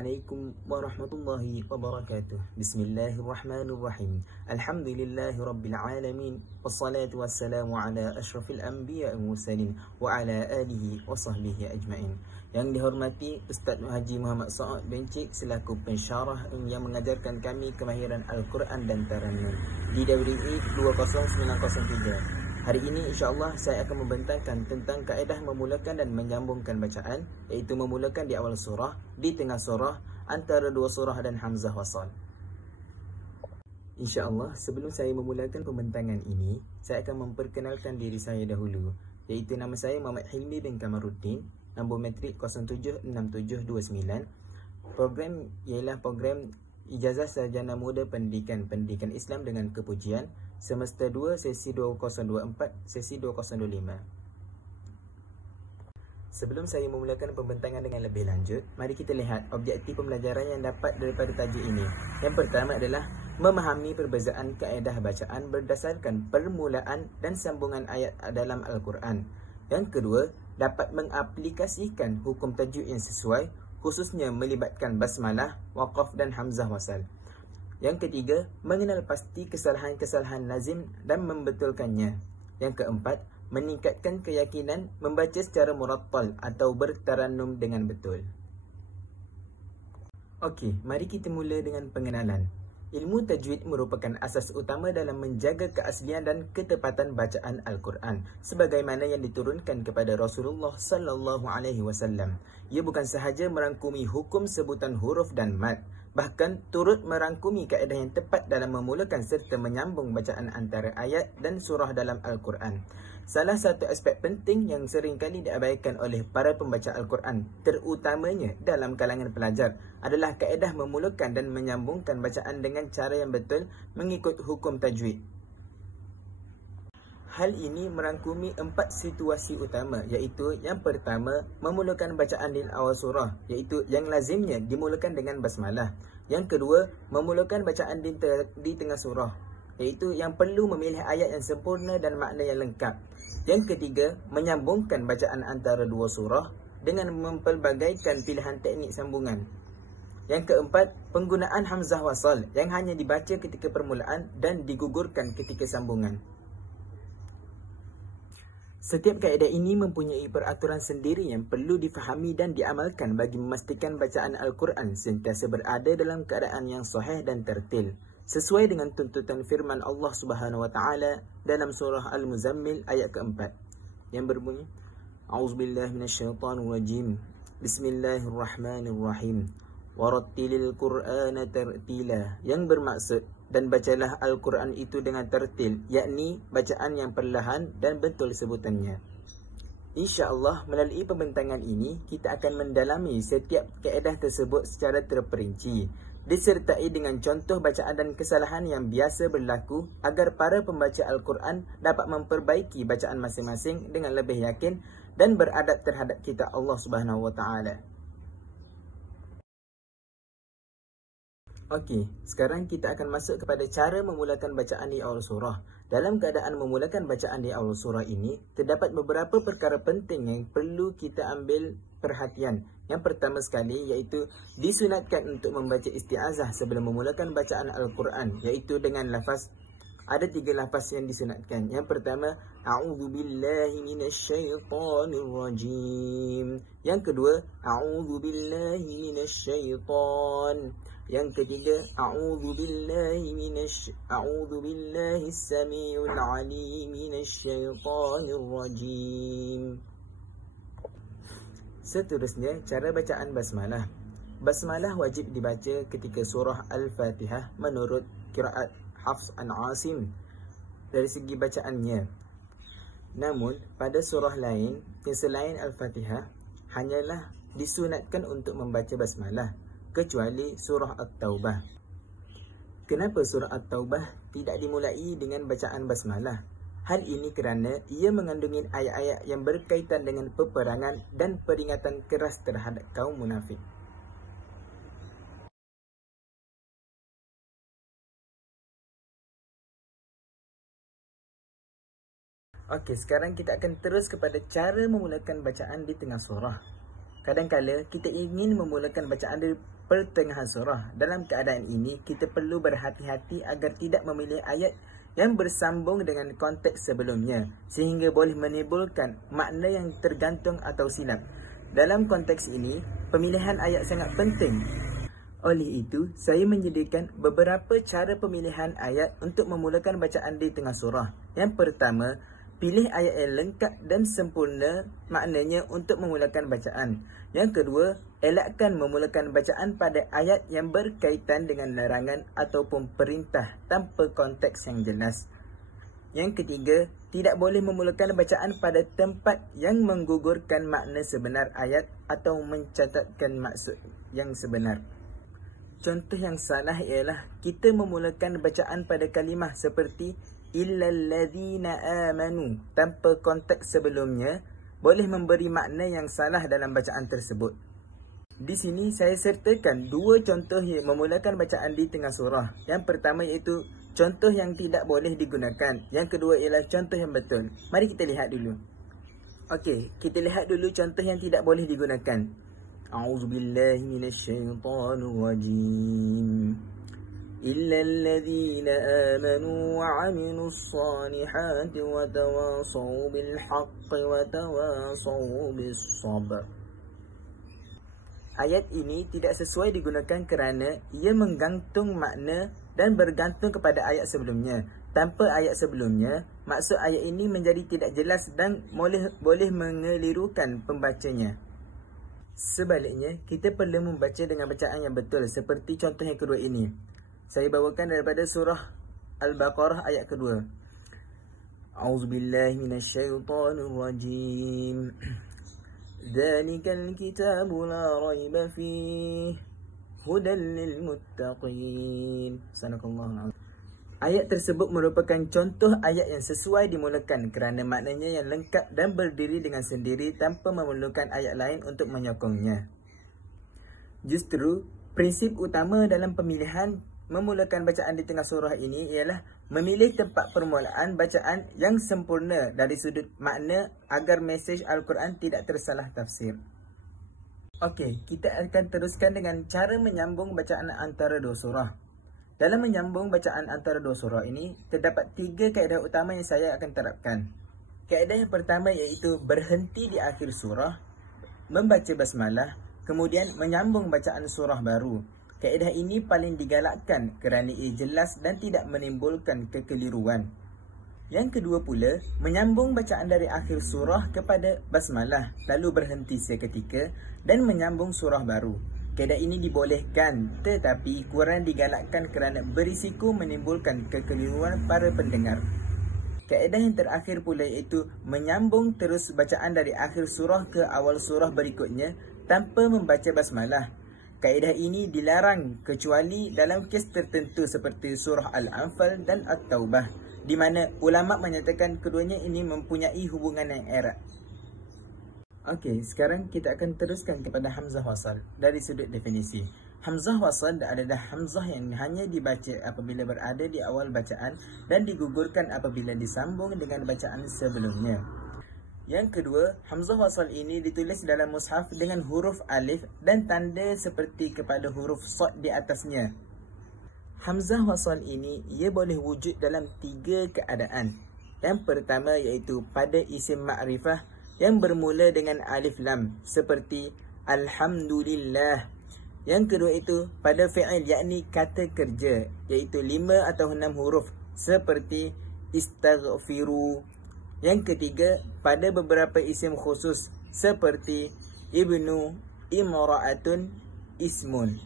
Assalamualaikum warahmatullahi wabarakatuh. Bismillahirrahmanirrahim. Alhamdulillahirabbil alamin. Wassalatu wassalamu ala asyrafil anbiya'i wal mursalin wa ala alihi wa sahbihi ajmain. Yang dihormati Ustaz Haji Muhammad Saad Bencik selaku pensyarah yang mengajarkan kami kemahiran Al-Quran dan Tarannum di DWI 20903. Hari ini insya-Allah saya akan membentangkan tentang kaedah memulakan dan menyambungkan bacaan, iaitu memulakan di awal surah, di tengah surah, antara dua surah dan hamzah wasal. Insya-Allah sebelum saya memulakan pembentangan ini, saya akan memperkenalkan diri saya dahulu, iaitu nama saya Muhammad Hilmi bin Kamaruddin, nombor matrik 076729. Program ialah program Ijazah Sarjana Muda Pendidikan Islam dengan Kepujian, semester 2, sesi 2024, sesi 2025. Sebelum saya memulakan pembentangan dengan lebih lanjut, mari kita lihat objektif pembelajaran yang dapat daripada tajuk ini. Yang pertama adalah memahami perbezaan kaedah bacaan berdasarkan permulaan dan sambungan ayat dalam Al-Quran. Yang kedua, dapat mengaplikasikan hukum tajwid yang sesuai, khususnya melibatkan basmalah, waqaf dan hamzah wasal. Yang ketiga, mengenal pasti kesalahan-kesalahan lazim dan membetulkannya. Yang keempat, meningkatkan keyakinan membaca secara murattal atau bertarannum dengan betul. Okey, mari kita mula dengan pengenalan. Ilmu tajwid merupakan asas utama dalam menjaga keaslian dan ketepatan bacaan Al-Quran sebagaimana yang diturunkan kepada Rasulullah sallallahu alaihi wasallam. Ia bukan sahaja merangkumi hukum sebutan huruf dan mad, bahkan turut merangkumi kaedah yang tepat dalam memulakan serta menyambung bacaan antara ayat dan surah dalam Al-Quran. Salah satu aspek penting yang seringkali diabaikan oleh para pembaca Al-Quran, terutamanya dalam kalangan pelajar, adalah kaedah memulakan dan menyambungkan bacaan dengan cara yang betul mengikut hukum tajwid. Hal ini merangkumi 4 situasi utama, iaitu yang pertama, memulakan bacaan di awal surah, iaitu yang lazimnya dimulakan dengan basmalah. Yang kedua, memulakan bacaan di tengah surah, iaitu yang perlu memilih ayat yang sempurna dan makna yang lengkap. Yang ketiga, menyambungkan bacaan antara dua surah dengan mempelbagaikan pilihan teknik sambungan. Yang keempat, penggunaan hamzah wasal yang hanya dibaca ketika permulaan dan digugurkan ketika sambungan. Setiap kaedah ini mempunyai peraturan sendiri yang perlu difahami dan diamalkan bagi memastikan bacaan Al-Quran sentiasa berada dalam keadaan yang sahih dan tertil, sesuai dengan tuntutan firman Allah Subhanahu wa taala dalam surah Al-Muzammil ayat keempat yang berbunyi, A'udzubillahi minasyaitonirrajim. Bismillahirrahmanirrahim. Warattilil Qur'ana tartila, yang bermaksud dan bacalah Al-Quran itu dengan tertil, yakni bacaan yang perlahan dan betul sebutannya. InsyaAllah melalui pembentangan ini kita akan mendalami setiap kaedah tersebut secara terperinci, disertai dengan contoh bacaan dan kesalahan yang biasa berlaku agar para pembaca Al-Quran dapat memperbaiki bacaan masing-masing dengan lebih yakin dan beradab terhadap kitab Allah Subhanahu wa taala. Okey, sekarang kita akan masuk kepada cara memulakan bacaan di awal surah. Dalam keadaan memulakan bacaan di awal surah ini, terdapat beberapa perkara penting yang perlu kita ambil perhatian. Yang pertama sekali iaitu disunatkan untuk membaca isti'azah sebelum memulakan bacaan Al-Quran, iaitu dengan lafaz. Ada 3 lafaz yang disunatkan. Yang pertama, A'udzubillahi minasyaitonirrajim. Yang kedua, A'udzubillahi minasyaiton. Yang ketiga, A'udzubillahi samiul alim minasyaitonirrajim. Seterusnya, cara bacaan basmalah. Basmalah wajib dibaca ketika surah Al-Fatihah menurut qiraat Hafs an Asim dari segi bacaannya. Namun, pada surah lain yang selain Al-Fatihah, hanyalah disunatkan untuk membaca basmalah, kecuali surah At-Taubah. Kenapa surah At-Taubah tidak dimulai dengan bacaan basmalah? Hal ini kerana ia mengandungi ayat-ayat yang berkaitan dengan peperangan dan peringatan keras terhadap kaum munafik. Okey, sekarang kita akan terus kepada cara memulakan bacaan di tengah surah. Kadang-kala kita ingin memulakan bacaan di pertengahan surah. Dalam keadaan ini, kita perlu berhati-hati agar tidak memilih ayat yang bersambung dengan konteks sebelumnya, sehingga boleh menimbulkan makna yang tergantung atau silap. Dalam konteks ini, pemilihan ayat sangat penting. Oleh itu, saya menyediakan beberapa cara pemilihan ayat untuk memulakan bacaan di tengah surah. Yang pertama, pilih ayat yang lengkap dan sempurna maknanya untuk memulakan bacaan. Yang kedua, elakkan memulakan bacaan pada ayat yang berkaitan dengan larangan ataupun perintah tanpa konteks yang jelas. Yang ketiga, tidak boleh memulakan bacaan pada tempat yang menggugurkan makna sebenar ayat atau mencatatkan maksud yang sebenar. Contoh yang salah ialah kita memulakan bacaan pada kalimah seperti illal ladzina amanu tanpa konteks sebelumnya boleh memberi makna yang salah dalam bacaan tersebut. Di sini saya sertakan dua contoh yang memulakan bacaan di tengah surah. Yang pertama iaitu contoh yang tidak boleh digunakan. Yang kedua ialah contoh yang betul. Mari kita lihat dulu. Okey, kita lihat dulu contoh yang tidak boleh digunakan. A'udzubillahi minasyaitonir rajim. إلا الذين آمنوا وعملوا الصالحات وتواصوا بالحق وتواصوا بالصبر. Ayat ini tidak sesuai digunakan kerana ia menggantung makna dan bergantung kepada ayat sebelumnya. Tanpa ayat sebelumnya, maksud ayat ini menjadi tidak jelas dan boleh mengelirukan pembacanya. Sebaliknya, kita perlu membaca dengan bacaan yang betul seperti contoh yang kedua ini. Saya bawakan daripada surah Al-Baqarah ayat kedua. A'udzubillahi minasyaitonir rajim. Dzalikal kitabu la raiba fihi hudan lil muttaqin. Sadaqallahu. Ayat tersebut merupakan contoh ayat yang sesuai dimulakan kerana maknanya yang lengkap dan berdiri dengan sendiri tanpa memerlukan ayat lain untuk menyokongnya. Justru, prinsip utama dalam pemilihan memulakan bacaan di tengah surah ini ialah memilih tempat permulaan bacaan yang sempurna dari sudut makna agar mesej Al-Quran tidak tersalah tafsir. Okey, kita akan teruskan dengan cara menyambung bacaan antara dua surah. Dalam menyambung bacaan antara dua surah ini, terdapat 3 kaedah utama yang saya akan terapkan. Kaedah yang pertama iaitu berhenti di akhir surah, membaca basmalah, kemudian menyambung bacaan surah baru. Kaedah ini paling digalakkan kerana ia jelas dan tidak menimbulkan kekeliruan. Yang kedua pula, menyambung bacaan dari akhir surah kepada basmalah, lalu berhenti seketika dan menyambung surah baru. Kaedah ini dibolehkan tetapi kurang digalakkan kerana berisiko menimbulkan kekeliruan para pendengar. Kaedah yang terakhir pula iaitu menyambung terus bacaan dari akhir surah ke awal surah berikutnya tanpa membaca basmalah. Kaedah ini dilarang kecuali dalam kes tertentu seperti surah Al-Anfal dan At-Taubah, di mana ulama menyatakan keduanya ini mempunyai hubungan yang erat. Okey, sekarang kita akan teruskan kepada hamzah wasal dari sudut definisi. Hamzah wasal adalah hamzah yang hanya dibaca apabila berada di awal bacaan dan digugurkan apabila disambung dengan bacaan sebelumnya. Yang kedua, hamzah wasal ini ditulis dalam mushaf dengan huruf alif dan tanda seperti kepada huruf sad di atasnya. Hamzah wasal ini ia boleh wujud dalam 3 keadaan. Yang pertama iaitu pada isim ma'rifah yang bermula dengan alif lam seperti alhamdulillah. Yang kedua itu pada fi'il yakni kata kerja iaitu 5 atau 6 huruf seperti istaghfiru. Yang ketiga, pada beberapa isim khusus seperti ibnu, imra'atun, ismun.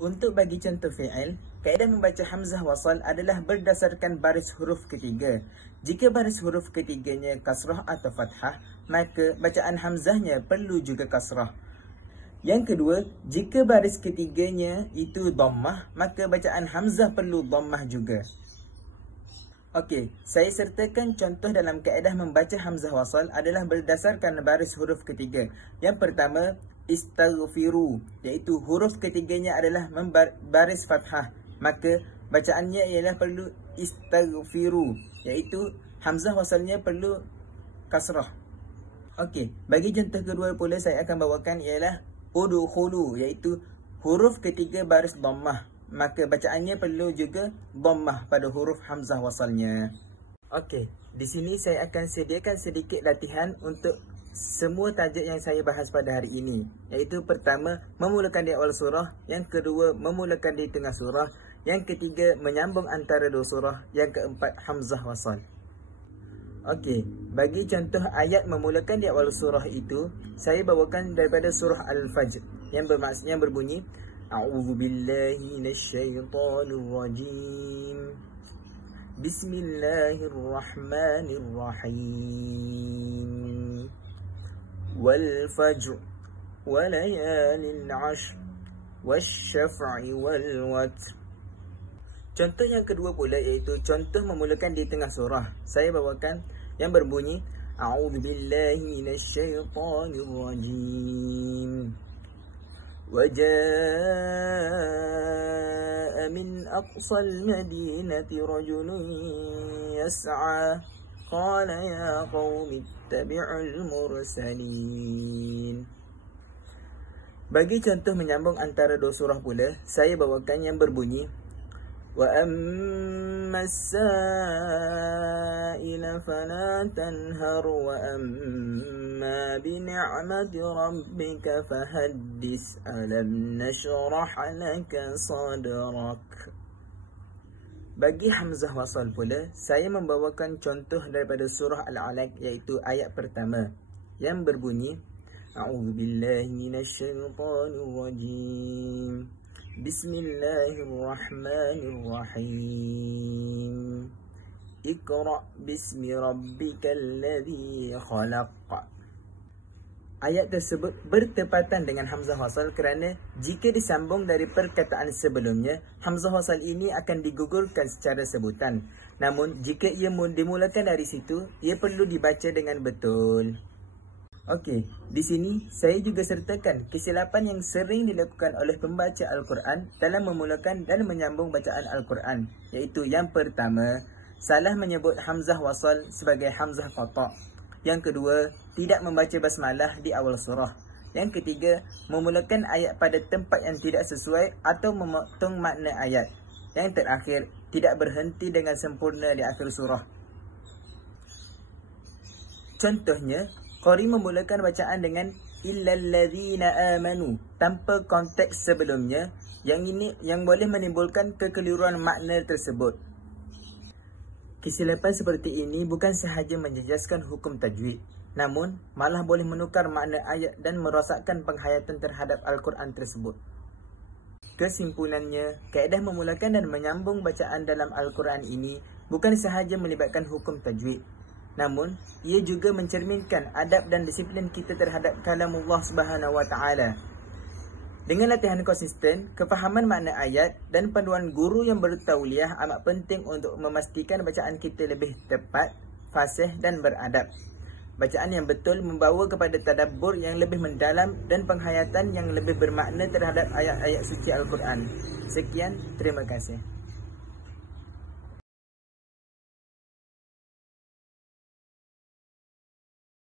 Untuk bagi contoh fi'il, kaedah membaca hamzah wasal adalah berdasarkan baris huruf ketiga. Jika baris huruf ketiganya kasrah atau fathah, maka bacaan hamzahnya perlu juga kasrah. Yang kedua, jika baris ketiganya itu dhammah, maka bacaan hamzah perlu dhammah juga. Okey, saya sertakan contoh dalam kaedah membaca hamzah wasal adalah berdasarkan baris huruf ketiga. Yang pertama, istaghfiru, iaitu huruf ketiganya adalah baris fathah. Maka bacaannya ialah perlu istaghfiru, iaitu hamzah wasalnya perlu kasrah. Okey, bagi contoh kedua pula saya akan bawakan ialah udkhulu, iaitu huruf ketiga baris dhammah. Maka bacaannya perlu juga dhammah pada huruf hamzah wasalnya. Okey, di sini saya akan sediakan sedikit latihan untuk semua tajuk yang saya bahas pada hari ini. Iaitu pertama, memulakan di awal surah. Yang kedua, memulakan di tengah surah. Yang ketiga, menyambung antara dua surah. Yang keempat, hamzah wasal. Okey, bagi contoh ayat memulakan di awal surah itu, saya bawakan daripada surah Al-Fajr yang berbunyi A'udzubillahi minasyaitonirrajim. Bismillahirrahmanirrahim. Wal fajr wa layalin 'ashr wasyaf'i wal watr. Contoh yang kedua pula iaitu contoh memulakan di tengah surah. Saya bawakan yang berbunyi A'udzubillahi minasyaitonirrajim. Waja'a min aqsal madinati rajulun yas'a qala ya qaumi ittabi'ul mursalin. Bagi contoh menyambung antara dua surah pula, saya bawakan yang berbunyi وَأَمَّا السَّائِلَ فَلَا تَنْهَرْ وَأَمَّا بِنِعْمَةِ رَبِّكَ فَحَدِّثْ أَلَمْ نَشْرَحْ لَكَ صَدْرَكَ. Bagi hamzah wasal pula, saya membawakan contoh daripada surah Al-Alaq iaitu ayat pertama yang berbunyi A'udzubillahi minasyaitonirrajim. Bismillahirrahmanirrahim. Iqra' bismi rabbikal ladzi khalaq. Ayat tersebut bertepatan dengan hamzah wasal kerana jika disambung dari perkataan sebelumnya, hamzah wasal ini akan digugurkan secara sebutan. Namun jika ia dimulakan dari situ, ia perlu dibaca dengan betul. Okey, di sini saya juga sertakan kesilapan yang sering dilakukan oleh pembaca Al-Quran dalam memulakan dan menyambung bacaan Al-Quran. Iaitu yang pertama, salah menyebut hamzah wasal sebagai hamzah qata'. Yang kedua, tidak membaca basmalah di awal surah. Yang ketiga, memulakan ayat pada tempat yang tidak sesuai atau memotong makna ayat. Yang terakhir, tidak berhenti dengan sempurna di akhir surah. Contohnya, Qari memulakan bacaan dengan illallazina amanu tanpa konteks sebelumnya, yang boleh menimbulkan kekeliruan makna tersebut. Kesilapan seperti ini bukan sahaja menjejaskan hukum tajwid, namun malah boleh menukar makna ayat dan merosakkan penghayatan terhadap Al-Quran tersebut. Kesimpulannya, kaedah memulakan dan menyambung bacaan dalam Al-Quran ini bukan sahaja melibatkan hukum tajwid, namun ia juga mencerminkan adab dan disiplin kita terhadap kalamullah Subhanahu wa taala. Dengan latihan konsisten, kefahaman makna ayat dan panduan guru yang bertauliah amat penting untuk memastikan bacaan kita lebih tepat, fasih dan beradab. Bacaan yang betul membawa kepada tadabbur yang lebih mendalam dan penghayatan yang lebih bermakna terhadap ayat-ayat suci Al-Quran. Sekian, terima kasih.